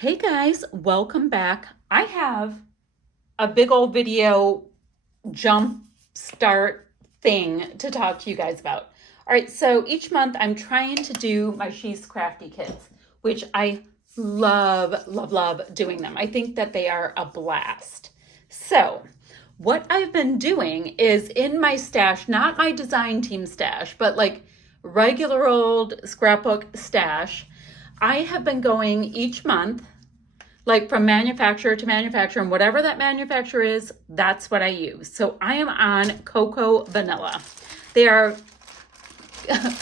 Hey guys, welcome back. I have a big old video jump start thing to talk to you guys about. All right, so each month I'm trying to do my She's Crafty kits, which I love doing them. I think that they are a blast. So, what I've been doing is in my stash, not my design team stash, but like regular old scrapbook stash, I have been going each month, like from manufacturer to manufacturer, and whatever that manufacturer is, that's what I use. So I am on Cocoa Vanilla. They are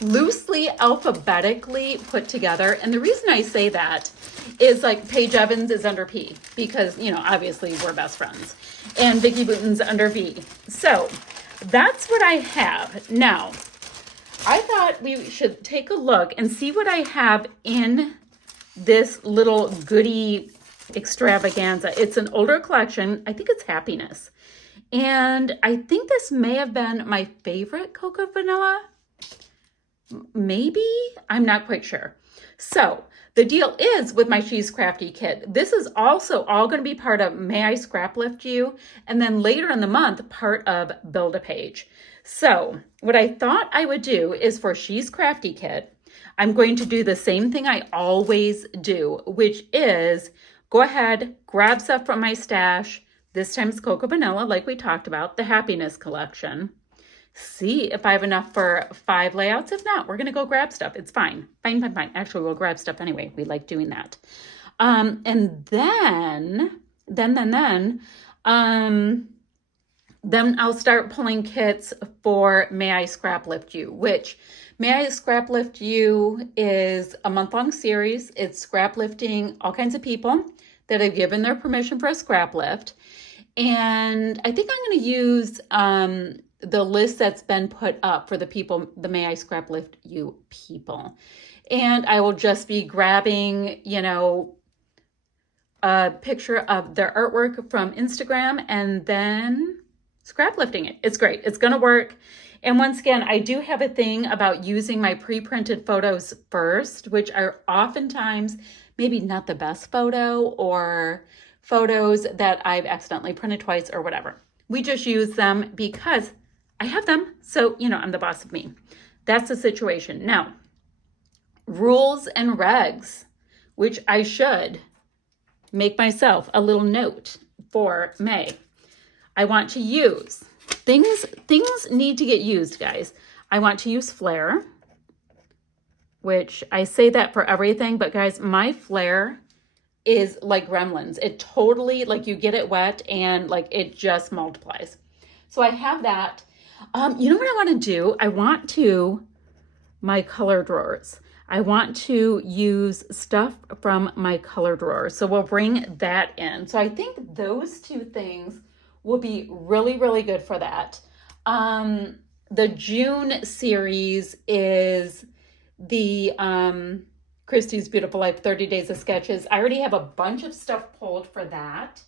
loosely alphabetically put together. And the reason I say that is like Paige Evans is under P because, obviously we're best friends. And Vicky Booten's under V. So that's what I have. Now, I thought we should take a look and see what I have in this little goodie extravaganza. It's an older collection. I think it's Happiness. And I think this may have been my favorite Cocoa Vanilla. Maybe? I'm not quite sure. So the deal is with my She's Crafty kit, this is also all going to be part of May I Scraplift You, and then later in the month, part of Build a Page. So what I thought I would do is for She's Crafty kit, I'm going to do the same thing I always do, which is go ahead, grab stuff from my stash. This time it's Cocoa Vanilla, like we talked about, the Happiness collection. See if I have enough for 5 layouts. If not, we're going to go grab stuff. It's fine. Fine. Actually, we'll grab stuff anyway. We like doing that. And then I'll start pulling kits for May I Scraplift You, which May I Scraplift You is a month-long series. It's scrap lifting all kinds of people that have given their permission for a scrap lift. And I think I'm going to use the list that's been put up for the people, the May I Scraplift You people. And I will just be grabbing, a picture of their artwork from Instagram and then scrap lifting it. It's great. It's going to work. And once again, I do have a thing about using my pre-printed photos first, which are oftentimes maybe not the best photo or photos that I've accidentally printed twice or whatever. We just use them because I have them. So, I'm the boss of me. That's the situation. Now, rules and regs, which I should make myself a little note for May. I want to use things need to get used, guys. I want to use Flair, which I say that for everything, but guys, my Flair is like Gremlins. It totally, like, you get it wet and like it just multiplies. So I have that. You know what I want to do? My color drawers. I want to use stuff from my color drawers. So we'll bring that in. So I think those two things will be really, really good for that. The June series is the Christy's Beautiful Life 30 Days of Sketches. I already have a bunch of stuff pulled for that.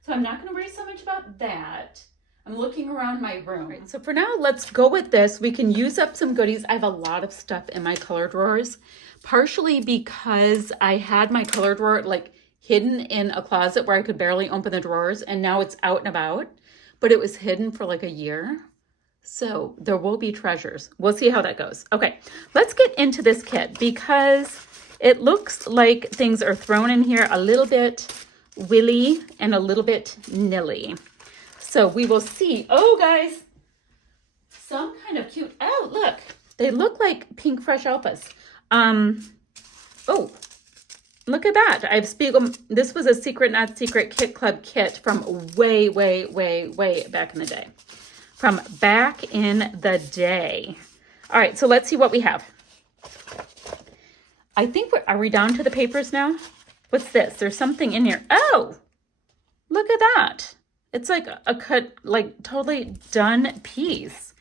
So I'm not going to worry so much about that. I'm looking around my room. Right, so for now, let's go with this. We can use up some goodies. I have a lot of stuff in my color drawers, partially because I had my color drawer like hidden in a closet where I could barely open the drawers, and now it's out and about, but it was hidden for like a year. So there will be treasures. We'll see how that goes. Okay, let's get into this kit because it looks like things are thrown in here a little bit willy and a little bit nilly. So we will see. Oh, guys, some kind of cute. Oh, look, they look like pink fresh alphas. Oh, look at that. I've Spiegel. This was a Secret Not Secret Kit Club kit from way back in the day. From back in the day. All right, so let's see what we have. I think are we down to the papers now? What's this? There's something in here. Oh, look at that. It's like a cut, like totally done piece.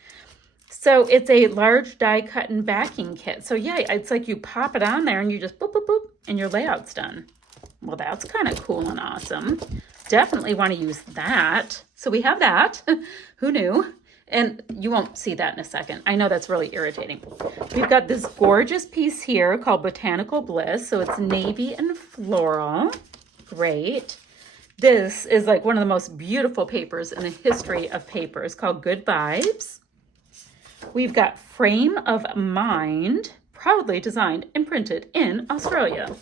So it's a large die cut and backing kit. So yeah, it's like you pop it on there and you just boop, boop, boop, and your layout's done. Well, that's kind of cool and awesome. Definitely want to use that. So we have that. Who knew? And you won't see that in a second. I know that's really irritating. We've got this gorgeous piece here called Botanical Bliss. So it's navy and floral. Great. This is like one of the most beautiful papers in the history of papers called Good Vibes. We've got Frame of Mind, proudly designed and printed in Australia.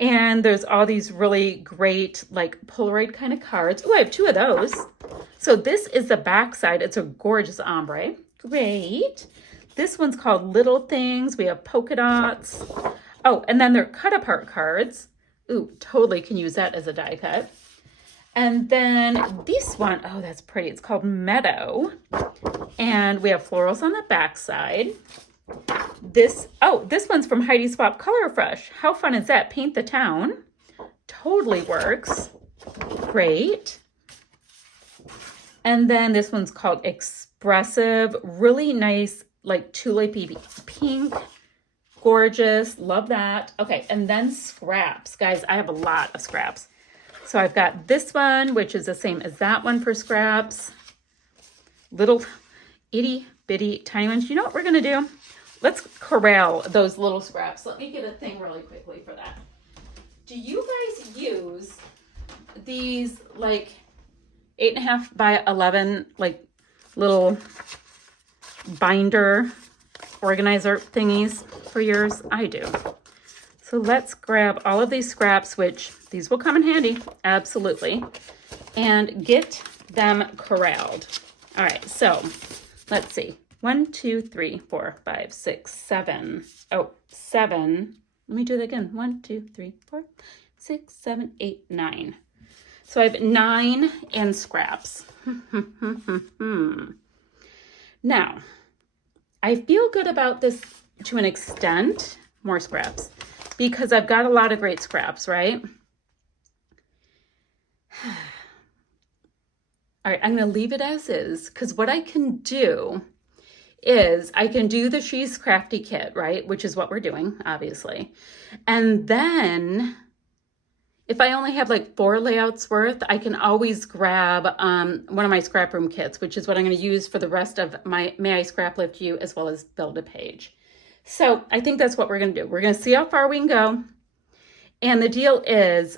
And there's all these really great like Polaroid kind of cards. Oh, I have 2 of those. So this is the back side. It's a gorgeous ombre. Great. This one's called Little Things. We have polka dots. Oh, and then they're cut apart cards. Ooh, totally can use that as a die cut. And then this one, oh, that's pretty. It's called Meadow. And we have florals on the back side. This one's from Heidi Swap Color Fresh. How fun is that? Paint the Town. Totally works. Great. And then this one's called Expressive. Really nice, like tulipy pink. Gorgeous. Love that. Okay, and then scraps. Guys, I have a lot of scraps. So I've got this one, which is the same as that one for scraps. Little itty bitty tiny ones. You know what we're going to do? Let's corral those little scraps. Let me get a thing really quickly for that. Do you guys use these like 8.5 by 11 like little binder organizer thingies for yours? I do. So let's grab all of these scraps, which these will come in handy, absolutely, and get them corralled. All right, so let's see. 1, 2, 3, 4, 5, 6, 7. Oh, 7. Let me do that again. 1, 2, 3, 4, 6, 7, 8, 9. So I have 9 in scraps. Now, I feel good about this to an extent. More scraps. Because I've got a lot of great scraps, right? All right, I'm going to leave it as is. Because what I can do is I can do the She's Crafty kit, right? Which is what we're doing, obviously. And then if I only have like 4 layouts worth, I can always grab one of my scrap room kits, which is what I'm going to use for the rest of my May I Scraplift You as well as build a page. So I think that's what we're going to do. We're going to see how far we can go. And the deal is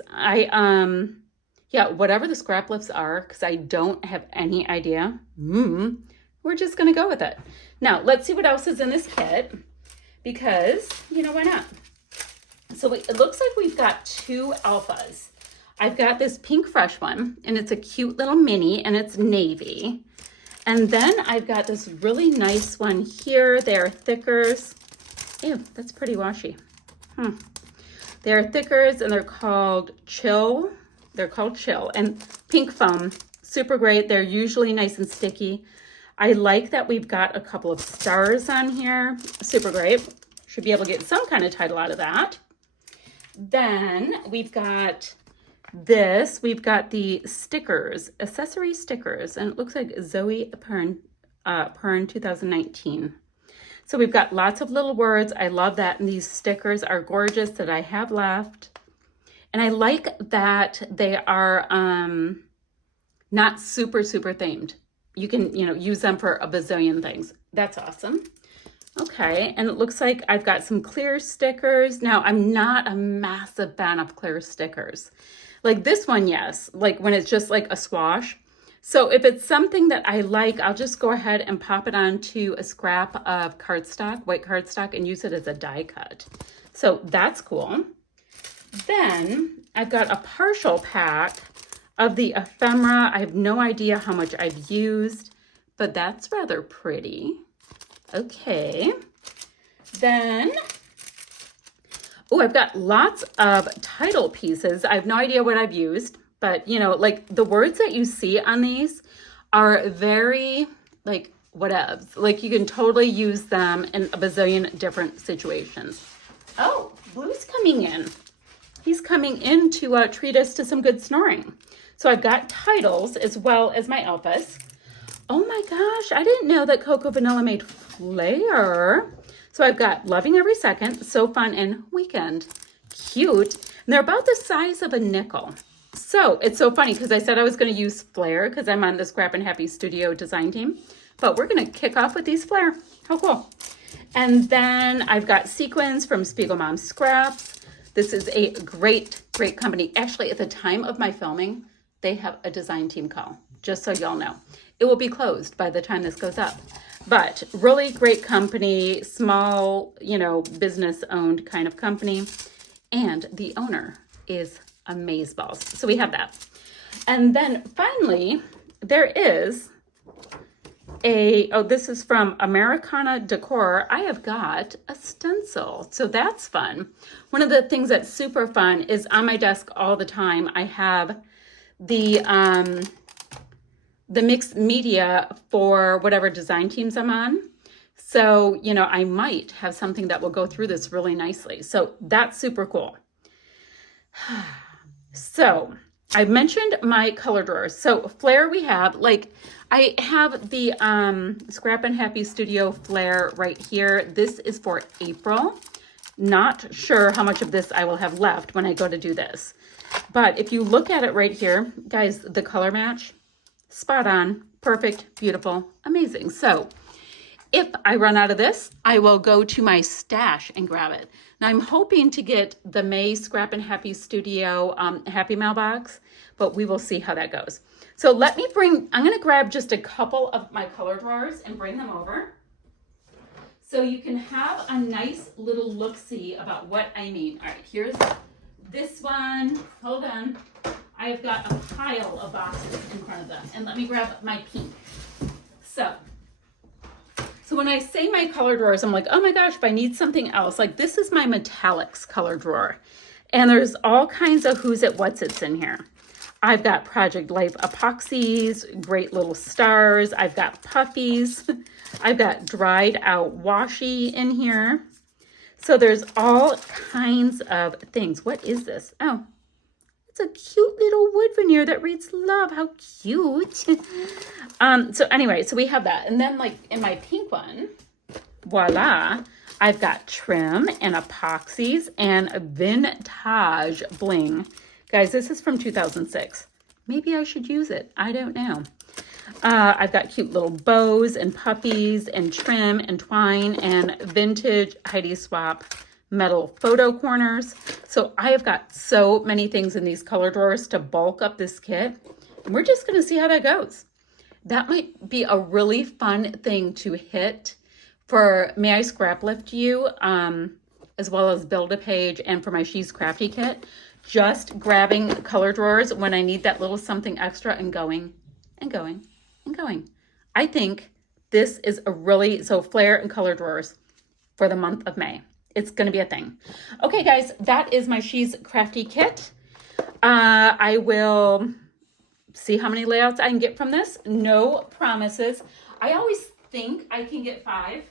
whatever the scrap lifts are, because I don't have any idea, we're just going to go with it. Now, let's see what else is in this kit, because, you know, why not? So it looks like we've got 2 alphas. I've got this pink fresh one, and it's a cute little mini, and it's navy. And then I've got this really nice one here. They're thickers. Ew, that's pretty washy. They're thickers, and they're called Chill. They're called Chill. And pink foam, super great. They're usually nice and sticky. I like that we've got a couple of stars on here. Super great. Should be able to get some kind of title out of that. Then we've got this. We've got the stickers, accessory stickers, and it looks like Zoe Pern 2019. So we've got lots of little words. I love that. And these stickers are gorgeous that I have left. And I like that they are not super themed. You can, use them for a bazillion things. That's awesome. Okay, and it looks like I've got some clear stickers. Now, I'm not a massive fan of clear stickers. Like this one, yes, like when it's just like a swash. So if it's something that I like, I'll just go ahead and pop it onto a scrap of cardstock, white cardstock, and use it as a die cut. So that's cool. Then I've got a partial pack of the ephemera. I have no idea how much I've used, but that's rather pretty. Okay. Then, I've got lots of title pieces. I have no idea what I've used, but like the words that you see on these are very like whatevs. Like you can totally use them in a bazillion different situations. Oh, Blue's coming in. He's coming in to treat us to some good snoring. So I've got titles as well as my alphas. Oh my gosh, I didn't know that Cocoa Vanilla made flair. So I've got Loving Every Second, So Fun, and Weekend. Cute. And they're about the size of a nickel. So it's so funny because I said I was going to use flair because I'm on the Scrap and Happy Studio design team. but we're gonna kick off with these flare. How cool. And then I've got sequins from Spiegelmom Scraps. This is a great, great company. Actually, at the time of my filming, they have a design team call, just so y'all know. It will be closed by the time this goes up. But really great company, small, you know, business owned kind of company. And the owner is amazeballs. So we have that. And then finally, there is this is from Americana Decor. I have got a stencil, so that's fun. One of the things that's super fun is on my desk all the time, I have the mixed media for whatever design teams I'm on. So, you know, I might have something that will go through this really nicely. So that's super cool. So I mentioned my color drawers. So flare we have, like I have the Scrap and Happy Studio flare right here. This is for April. Not sure how much of this I will have left when I go to do this. But if you look at it right here, guys, the color match, spot on, perfect, beautiful, amazing. So if I run out of this, I will go to my stash and grab it. Now I'm hoping to get the May Scrap and Happy Studio Happy Mail box, but we will see how that goes. So I'm gonna grab just a couple of my color drawers and bring them over, so you can have a nice little look-see about what I mean. All right, here's this one. Hold on. I've got a pile of boxes in front of them. And let me grab my pink. So when I say my color drawers, I'm like, oh my gosh, if I need something else, like this is my metallics color drawer. And there's all kinds of who's it, what's it's in here. I've got Project Life epoxies, great little stars. I've got puffies. I've got dried out washi in here. So there's all kinds of things. What is this? Oh, it's a cute little wood veneer that reads love. How cute. So anyway, so we have that. And then like in my pink one, voila, I've got trim and epoxies and vintage bling. Guys, this is from 2006. Maybe I should use it. I don't know. I've got cute little bows and puppies and trim and twine and vintage Heidi Swap metal photo corners. So I have got so many things in these color drawers to bulk up this kit. And we're just going to see how that goes. That might be a really fun thing to hit for May I Scraplift You, as well as Build a Page, and for my She's Crafty kit. Just grabbing color drawers when I need that little something extra and going and going and going. I think this is a really, so flare and color drawers for the month of May. It's going to be a thing. Okay, guys, that is my She's Crafty kit. I will see how many layouts I can get from this. No promises. I always think I can get 5,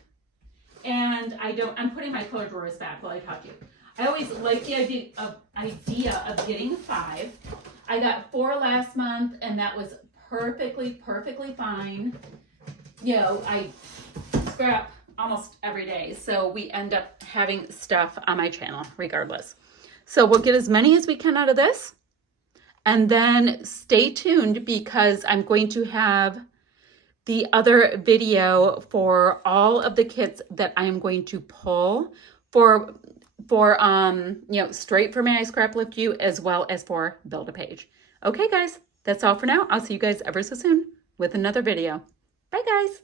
and I don't. I'm putting my color drawers back while I talk to you. I always like the idea of getting 5. I got 4 last month, and that was perfectly fine. You know, I scrap almost every day, so we end up having stuff on my channel regardless. So we'll get as many as we can out of this, and then stay tuned because I'm going to have the other video for all of the kits that I am going to pull for you know, straight for May I Scraplift You, as well as for Build a Page. Okay, guys, that's all for now. I'll see you guys ever so soon with another video. Bye, guys.